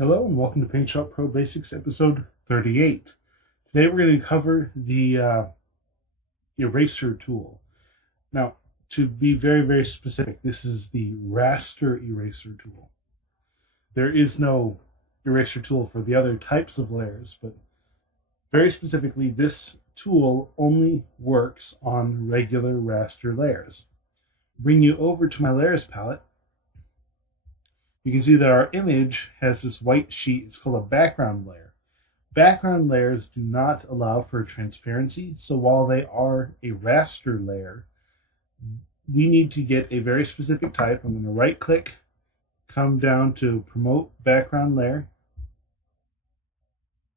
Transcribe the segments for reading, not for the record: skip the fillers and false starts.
Hello and welcome to PaintShop Pro Basics episode 38. Today we're going to cover the eraser tool. Now, to be very specific, this is the raster eraser tool. There is no eraser tool for the other types of layers, but very specifically, this tool only works on regular raster layers. Bring you over to my layers palette. You can see that our image has this white sheet. It's called a background layer. Background layers do not allow for transparency, so while they are a raster layer, we need to get a very specific type. I'm going to right click, come down to promote background layer,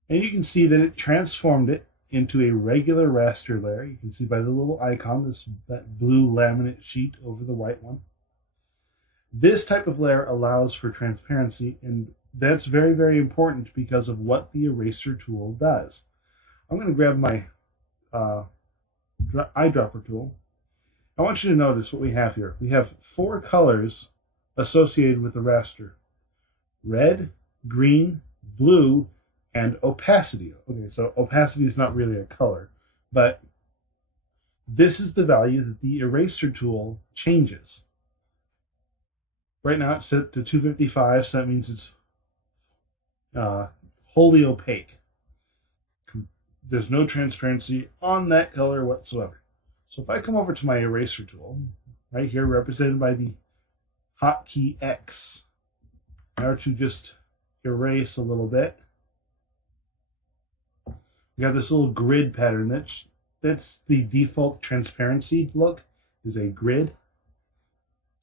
and you can see that it transformed it into a regular raster layer. You can see by the little icon, that blue laminate sheet over the white one. This type of layer allows for transparency, and that's very important because of what the eraser tool does. I'm going to grab my eyedropper tool. I want you to notice what we have here. We have 4 colors associated with the raster: red, green, blue, and opacity. Okay, so opacity is not really a color, but this is the value that the eraser tool changes. Right now it's set to 255, so that means it's wholly opaque. There's no transparency on that color whatsoever. So if I come over to my eraser tool, right here represented by the hotkey X, in order to just erase a little bit, we have this little grid pattern. That's the default transparency look, is a grid.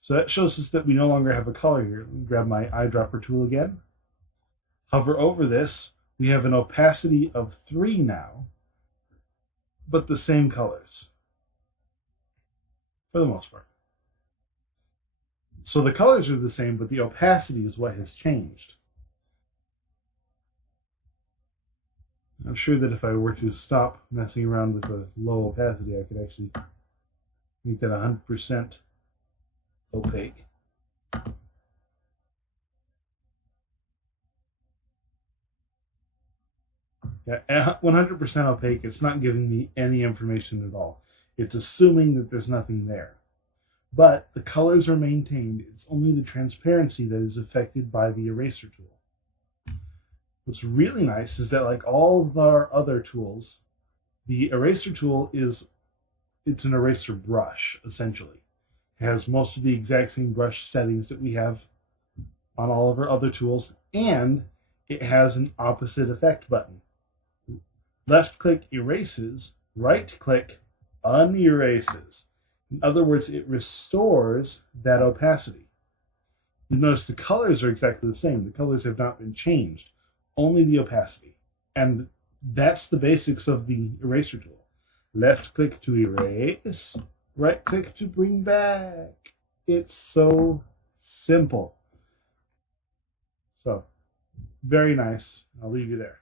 So that shows us that we no longer have a color here. Let me grab my eyedropper tool again. Hover over this. We have an opacity of 3 now, but the same colors for the most part. So the colors are the same, but the opacity is what has changed. I'm sure that if I were to stop messing around with the low opacity, I could actually make that 100% opaque. Yeah, 100% opaque, it's not giving me any information at all. It's assuming that there's nothing there. But the colors are maintained. It's only the transparency that is affected by the eraser tool. What's really nice is that, like all of our other tools, the eraser tool it's an eraser brush, essentially. It has most of the exact same brush settings that we have on all of our other tools, and it has an opposite effect button. Left click erases, right click unerases. In other words, it restores that opacity. You notice the colors are exactly the same. The colors have not been changed, only the opacity. And that's the basics of the eraser tool. Left click to erase, right click to bring back. It's so simple. So, very nice. I'll leave you there.